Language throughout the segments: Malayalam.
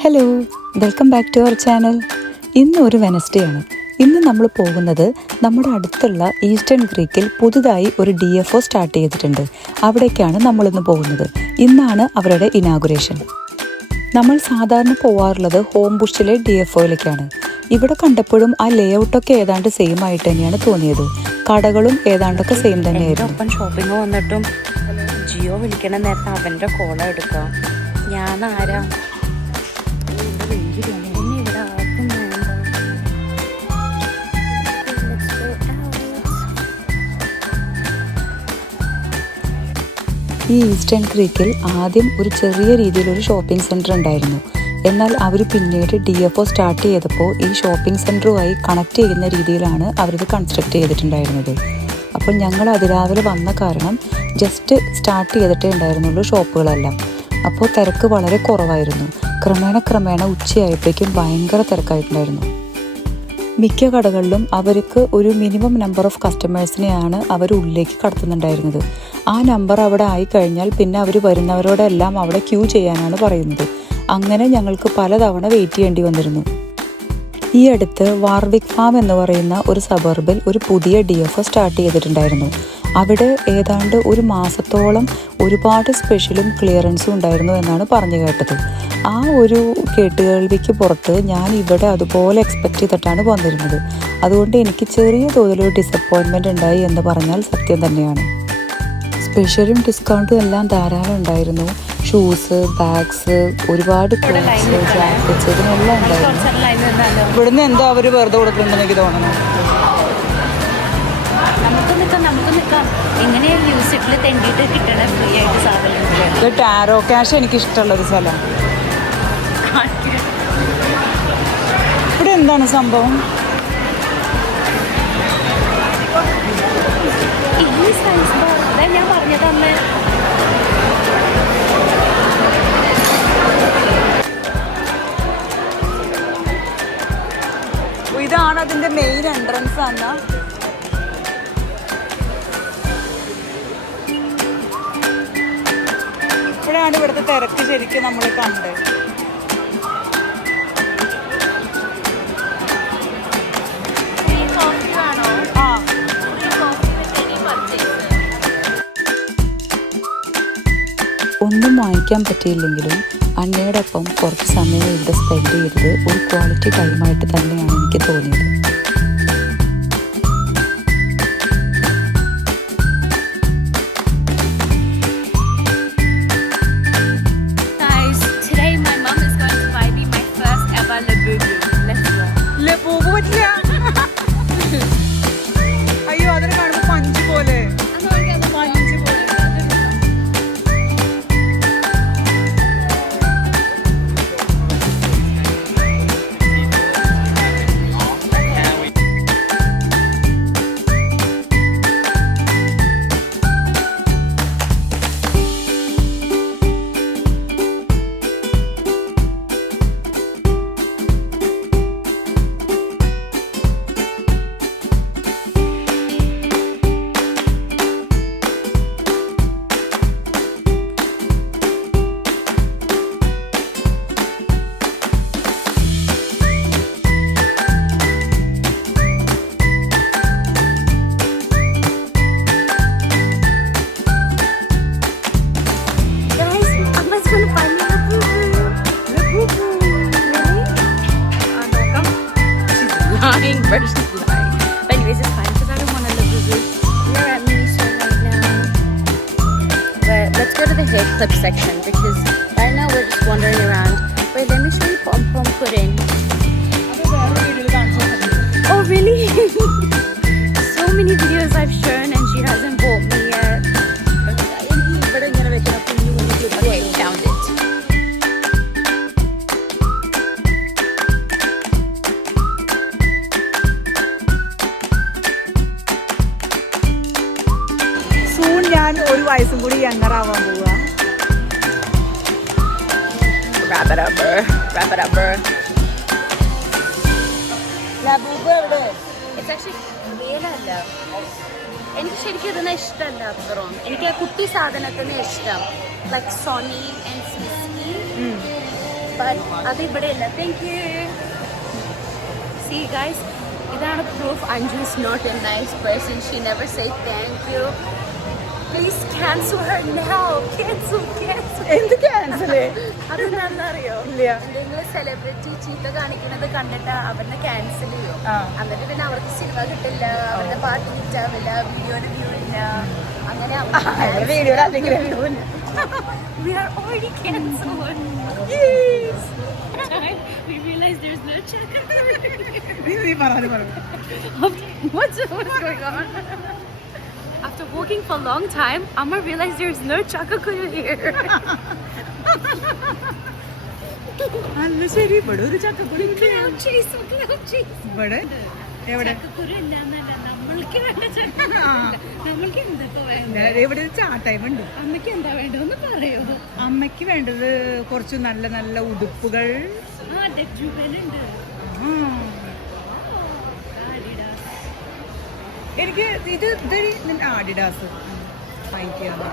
Hello, welcome back to our channel. ഇന്ന് ഒരു വെനസ്ഡേ ആണ്. ഇന്ന് നമ്മൾ പോകുന്നത് നമ്മുടെ അടുത്തുള്ള ഈസ്റ്റേൺ ക്രീക്കിൽ പുതുതായി ഒരു DFO സ്റ്റാർട്ട് ചെയ്തിട്ടുണ്ട്. അവിടേക്കാണ് നമ്മളിന്ന് പോകുന്നത്. ഇന്നാണ് അവരുടെ ഇനാഗുറേഷൻ. നമ്മൾ സാധാരണ പോവാറുള്ളത് ഹോം ബുഷിലെ DFOയിലേക്കാണ്. ഇവിടെ കണ്ടപ്പോഴും ആ ലേ ഔട്ടൊക്കെ ഏതാണ്ട് സെയിം ആയിട്ട് തന്നെയാണ് തോന്നിയത്. കടകളും ഏതാണ്ടൊക്കെ സെയിം തന്നെയായിരുന്നു. ഷോപ്പിംഗ് വന്നിട്ടും ജിയോ വിളിക്കണ നേരത്തെ അവൻ്റെ കോള എടുക്കാം. ഞാൻ ആരാ ഈ ഈസ്റ്റേൺ ക്രീക്കിൽ ആദ്യം ഒരു ചെറിയ രീതിയിലൊരു ഷോപ്പിംഗ് സെൻറ്റർ ഉണ്ടായിരുന്നു. എന്നാൽ അവർ പിന്നീട് DFO സ്റ്റാർട്ട് ചെയ്തപ്പോൾ ഈ ഷോപ്പിംഗ് സെൻറ്ററുമായി കണക്ട് ചെയ്യുന്ന രീതിയിലാണ് അവരിത് കൺസ്ട്രക്ട് ചെയ്തിട്ടുണ്ടായിരുന്നത്. അപ്പോൾ ഞങ്ങൾ അതിരാവിലെ വന്ന കാരണം ജസ്റ്റ് സ്റ്റാർട്ട് ചെയ്തിട്ടേ ഉണ്ടായിരുന്നുള്ളൂ ഷോപ്പുകളെല്ലാം. അപ്പോൾ തിരക്ക് വളരെ കുറവായിരുന്നു. ക്രമേണ ഉച്ചയായപ്പോഴേക്കും ഭയങ്കര തിരക്കായിട്ടുണ്ടായിരുന്നു. മിക്ക കടകളിലും അവർക്ക് ഒരു മിനിമം നമ്പർ ഓഫ് കസ്റ്റമേഴ്സിനെയാണ് അവർ ഉള്ളിലേക്ക് കടത്തുന്നുണ്ടായിരുന്നത്. ആ നമ്പർ അവിടെ ആയിക്കഴിഞ്ഞാൽ പിന്നെ അവർ വരുന്നവരോടെല്ലാം അവിടെ ക്യൂ ചെയ്യാനാണ് പറയുന്നത്. അങ്ങനെ ഞങ്ങൾക്ക് പലതവണ വെയിറ്റ് ചെയ്യേണ്ടി വന്നിരുന്നു. ഈ അടുത്ത് വാർവിക് ഫാം എന്ന് പറയുന്ന ഒരു സബർബിൽ ഒരു പുതിയ DFO സ്റ്റാർട്ട് ചെയ്തിട്ടുണ്ടായിരുന്നു. അവിടെ ഏതാണ്ട് ഒരു മാസത്തോളം ഒരുപാട് സ്പെഷ്യലും ക്ലിയറൻസും ഉണ്ടായിരുന്നു എന്നാണ് പറഞ്ഞു കേട്ടത്. ആ ഒരു കേട്ടുകേൾവിക്ക് പുറത്ത് ഞാൻ ഇവിടെ അതുപോലെ എക്സ്പെക്റ്റ് ചെയ്തിട്ടാണ് വന്നിരുന്നത്. അതുകൊണ്ട് എനിക്ക് ചെറിയ തോതിലൊരു ഡിസപ്പോയിൻമെൻ്റ് ഉണ്ടായി എന്ന് പറഞ്ഞാൽ സത്യം തന്നെയാണ്. സ്പെഷ്യലും ഡിസ്കൗണ്ടും എല്ലാം ധാരാളം ഉണ്ടായിരുന്നു. ഷൂസ്, ബാഗ്സ്, ഒരുപാട് ക്ലോത്ത്സ്, ജാക്കറ്റ്സ് ഇതിനെല്ലാം ഉണ്ടായിരുന്നു. ഇവിടുന്ന് എന്തോ അവർ വെറുതെ കൊടുക്കുന്നുണ്ടെന്ന് എനിക്ക് തോന്നുന്നു. ഇത് ടാരോ ക്യാഷ് എനിക്ക് ഇഷ്ടമുള്ളൊരു സ്ഥലം. ഇവിടെ എന്താണ് സംഭവം? ഞാൻ പറഞ്ഞതമ്മ ഇതാണ് അതിന്റെ മെയിൻ എൻട്രൻസ് ആണ്. ഇവിടെയാണ് ഇവിടുത്തെ തിരക്ക് ശരിക്കും നമ്മൾ കണ്ടത്. ഒന്നും വാങ്ങിക്കാൻ പറ്റിയില്ലെങ്കിലും അന്നയോടൊപ്പം കുറച്ച് സമയം ഇവിടെ സ്പെൻഡ് ചെയ്തത് ഒരു ക്വാളിറ്റി ടൈമായിട്ട് തന്നെയാണ് എനിക്ക് തോന്നിയത്. അയ്യോ, അതിന് കാണുമ്പോൾ പഞ്ച് പോലെ. Versus lying. But anyways, it's fine because I don't want to live with it. We're at Miniso right now. But let's go to the hair clip section because right now we're just wandering around. Wait, let me show you Pom Pom Pudding. Oh, really? So many videos I've shown and she hasn't bought me yet. Okay, found it. ഞാൻ ഒരു വയസ്സും കൂടി യങ്ങറാവാൻ പോവുക. Wrap it up, bro. It's actually വേലല്ല. എനിക്ക് ശരിക്കും ഇതൊന്നും ഇഷ്ടമല്ല അത്രയും. എനിക്ക് കുട്ടി സാധനത്തിന് ഇഷ്ടം. Like Sony and Sisky. but അത് ഇവിടെ ഇല്ല. Thank you. See guys, ഇതാണ് proof Anju is not a nice person. She never say thank you. Please cancel her now. Cancel. എന്ത് ക്യാൻസൽ? അതെന്താണെന്നറിയോ? ഇല്ല. എന്തെങ്കിലും സെലിബ്രിറ്റി ചീത്ത കാണിക്കുന്നത് കണ്ടിട്ട് അവരെ ക്യാൻസൽ ചെയ്യും. എന്നിട്ട് പിന്നെ അവർക്ക് സിനിമ കിട്ടില്ല, അവരുടെ പാട്ട് കിട്ടാവില്ല, വീഡിയോന് വ്യൂ ഇല്ല, അങ്ങനെ വീഡിയോയുടെ അല്ലെങ്കിൽ വ്യൂ ഇല്ല. we are already cancelled. Yes. We realize there's no check. What's going on? After walking for a long time, Amar realized there's no chakakuru here. അല്ല ശരി, ഇവിടെ ഒരു ചക്കക്കുടി Cloud chase. ഇവിടെ എവിടെ? ചക്കക്കുരു ഇല്ലാന്നല്ല, നമ്മൾക്ക് വേണ്ട ചക്കക്കുരു. നമ്മൾക്ക് എന്തൊക്കെ വേണ്ട? ഇവിടെ ഒരു ചാട്ടയം ഉണ്ട്. അമ്മയ്ക്ക് എന്താ വേണ്ടതെന്ന് പറയോ? അമ്മയ്ക്ക് വേണ്ടത് കുറച്ച് നല്ല നല്ല ഉടുപ്പുകൾ. ജുബലുണ്ട്. എനിക്ക് ഇത് ആഡിഡാസ് വാങ്ങിക്കാണ്.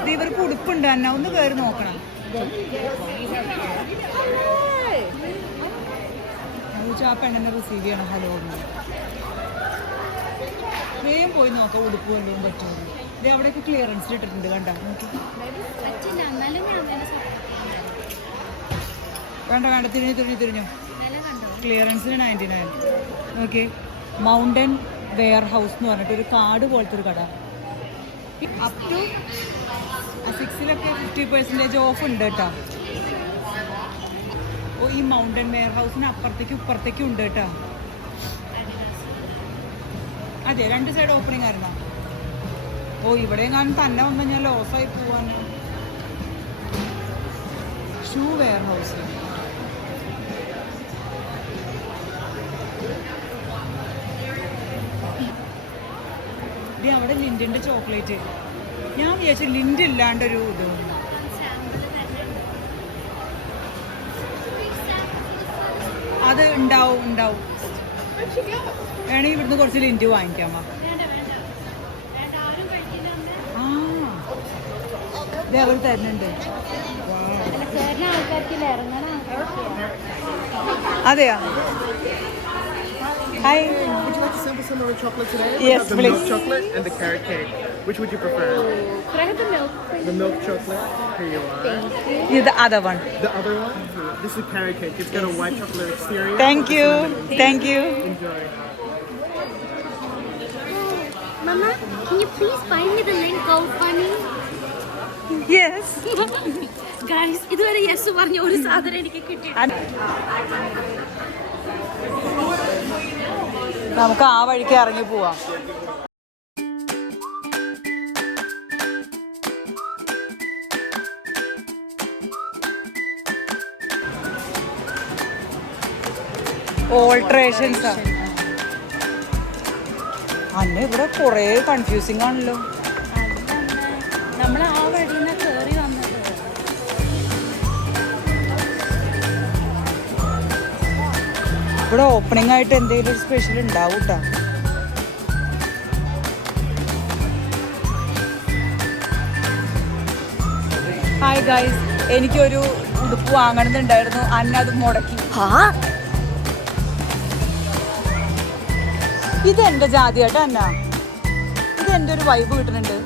ഇത് ഇവർക്ക് ഉടുപ്പുണ്ട് തന്നെ, ഒന്ന് കയറി നോക്കണം. ആ പെണ്ണെന്നെ റിസീവ് ചെയ്യണം. ഹലോ, വേഗം പോയി നോക്കാം ഉടുപ്പ് വല്ലതും പറ്റുമോ. ഇത് അവിടെയൊക്കെ ക്ലിയറൻസിൽ ഇട്ടിട്ടുണ്ട്, കണ്ട നോക്കി. വേണ്ട തിരിഞ്ഞു ക്ലിയറൻസിന് 99. ഓക്കെ, മൗണ്ടൻ വെയർ ഹൗസ് എന്ന് പറഞ്ഞിട്ട് ഒരു കാട് പോലത്തെ ഒരു കട. അപ് ടു 6-ലൊക്കെ 50% ഓഫ് ഉണ്ട് കേട്ടോ. ഓ, ഈ മൗണ്ടൻ വെയർ ഹൗസിന് ഇപ്പുറത്തേക്കും ഉണ്ട് കേട്ടോ. അതെ, 2 സൈഡ് ഓപ്പണിംഗ് ആയിരുന്നോ? ഓ, ഇവിടെ ഞാൻ തന്നെ വന്നു കഴിഞ്ഞാൽ ലോസായി പോവാൻ. Shoe warehouse. അവിടെ ലിൻഡിന്റെ ചോക്ലേറ്റ്. ഞാൻ വിചാരിച്ചു ലിൻഡ് ഇല്ലാണ്ടൊരു ഇത്. അത് ഉണ്ടാവും. വേണമെങ്കിൽ ഇവിടുന്ന് കുറച്ച് ലിൻഡ് വാങ്ങിക്കാമോ? ഇത് അവർ തരുന്നുണ്ട്. അതെയാ? Hi. Would you like to sample some of our chocolate today? Yes, the please. milk chocolate and the carrot cake. Which would you prefer? Could I have the milk, please? The milk chocolate. Here you are. Thank you. The other one. The other one? This is carrot cake. It's got a white chocolate exterior. Thank you. Enjoy. Mama, can you please find me the link GoFundMe? Yes. Guys, ഇതുവരെ യെസ് പറഞ്ഞ ഒരു സാധനം എനിക്ക് കിട്ടി. നമുക്ക് ആ വഴിക്ക് ഇറങ്ങി പോവാം. ഓൾട്രേഷൻസ്. അന്ന് ഇവിടെ കുറേ കൺഫ്യൂസിങ് ആണല്ലോ. നമ്മൾ ആ വഴിന്ന് കയറി വന്നത്. ഇവിടെ ഓപ്പണിംഗ് ആയിട്ട് എന്തെങ്കിലും ഒരു സ്പെഷ്യൽ ഉണ്ടാവും കേട്ടോ. ഹായ് ഗൈസ്, എനിക്കൊരു ഉടുപ്പ് വാങ്ങണമെന്നുണ്ടായിരുന്നു. അന്ന അത് മുടക്കി. ഇതെന്റെ ജാതി കേട്ടോ അന്ന. ഇതെന്റെ ഒരു വൈബ് കിട്ടുന്നുണ്ട്.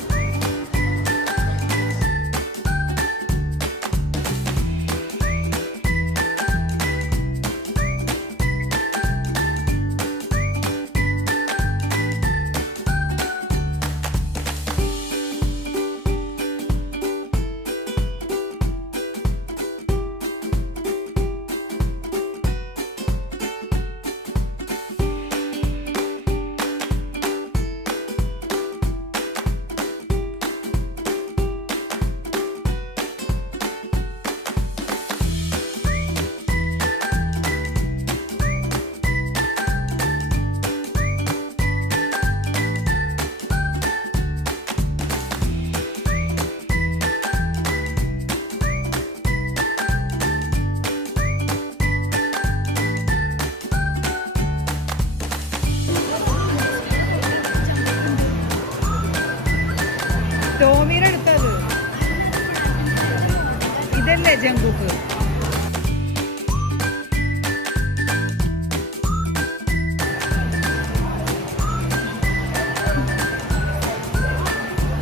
ജംബൂക്ക്.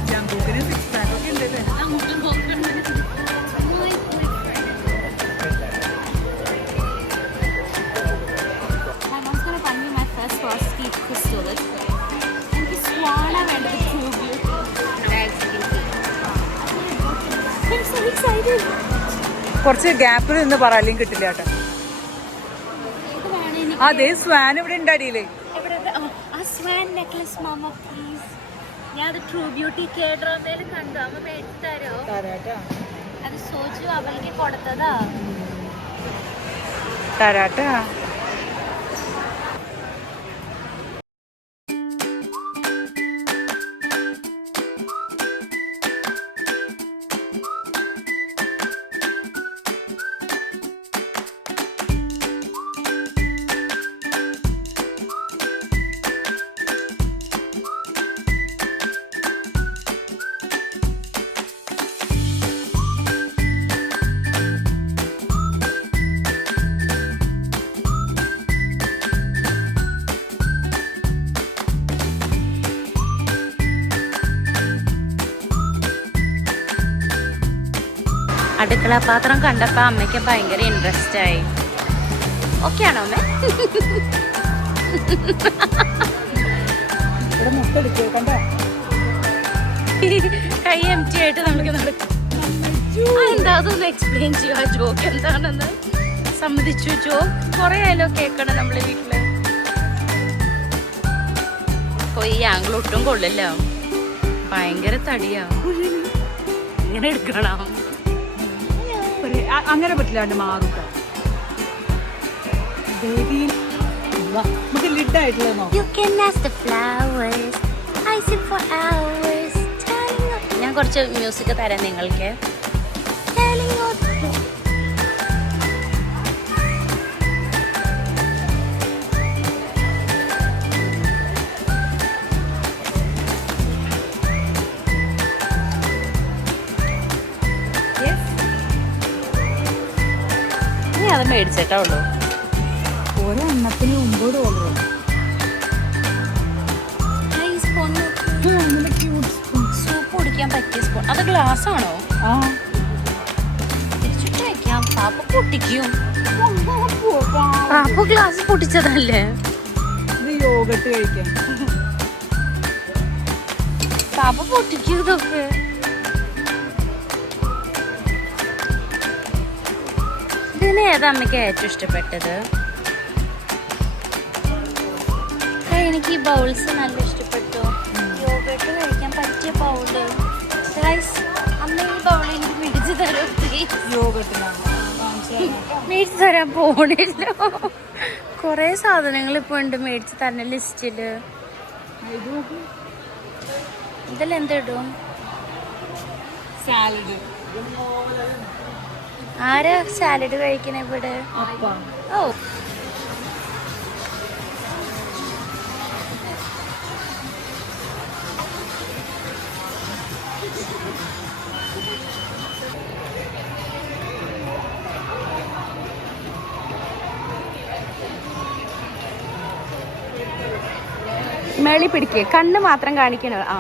ജംബൂക്കിന് 6 pack ഒക്കെ ഉണ്ടല്ലേ? My mom's gonna find me my first Swarovski crystal. And this Swana went to True Beauty. I'm so excited. കുറച്ച് ഗ്യാപ്പിൽ നിന്ന് പറ, അല്ലെങ്കിൽ കിട്ടില്ല കേട്ടോ. അതെ, സ്വാൻ ഇവിടെ ഉണ്ട് അടിയില്. ആ സ്വാൻ നെക്ലസ് മാമ പ്ലീസ്. ഞാൻ അത് ട്രൂ ബ്യൂട്ടി കെ ഡ്രാമയിൽ കണ്ടു. അമ്മ മേടിച്ചു തരോ? അത് സോജു അവൾക്ക് കൊടുത്തതാ. തരാട്ടാ. അടുക്കള പാത്രം കണ്ടപ്പോൾ അമ്മയ്ക്ക് ഭയങ്കര ഇൻട്രസ്റ്റ് ആയി. ഓക്കെ ആണോ അമ്മ? കൈ എം ടി ആയിട്ട് നമുക്ക് നടക്കും. എന്താ അതൊന്ന് എക്സ്പ്ലെയിൻ ചെയ്യും, ആ ജോക്ക് എന്താണെന്ന്. സമ്മതിച്ചു, ജോക്ക് കുറെ ആയാലോ കേൾക്കണം നമ്മളെ വീട്ടില്. അപ്പൊ ഈ ആംഗിൾ ഒട്ടും കൊള്ളില്ല, ഭയങ്കര തടിയാ. ഇങ്ങനെ എടുക്കണം. അങ്ങനെ പറ്റില്ല, മാറുക. നമുക്ക് ലിഡ് ആയിട്ടുള്ള നോക്കാം. You can ask the flowers, I sit for hours. ഞാൻ കുറച്ച് മ്യൂസിക് തരാം നിങ്ങൾക്ക്. അത് മേടിച്ചിട്ടേ ഉള്ളൂ. ഒരെണ്ണത്തിന് $9. സൂപ്പ് കുടിക്കാൻ പറ്റിയ സ്പൂൺ. അത് ഗ്ലാസ് ആണോ? തിരിച്ചിട്ട് വെക്കാം. പാപ്പ പൊട്ടിക്കും. പാപ്പ ഗ്ലാസ് പൊട്ടിച്ചതല്ലേ? ഇത് യോഗട്ട് കഴിക്കാൻ. പാപ്പ പൊട്ടിക്കും ഇതൊക്കെ. ഇതിന് ഏതാ അമ്മയ്ക്ക് ഏറ്റവും ഇഷ്ടപ്പെട്ടത്? എനിക്ക് ഈ ബൗൾസ് നല്ല ഇഷ്ടപ്പെട്ടു. യോഗട്ട് കഴിക്കാൻ പറ്റിയ ബൗള്. അമ്മ ഈ ബൗൾ എനിക്ക് മേടിച്ചു തരോ പ്ലീസ്? മേടിച്ചു തരാൻ പോണില്ലോ. കൊറേ സാധനങ്ങൾ ഇപ്പൊ ഉണ്ട് മേടിച്ചു തരുന്ന ലിസ്റ്റില്. ഇതിൽ എന്തിടും? സാലഡ്. ആരാ സാലഡ് കഴിക്കണ ഇവിടെ? ഓ, മേളി പിടിക്കേ, കണ്ണ് മാത്രം കാണിക്കണോ? ആ,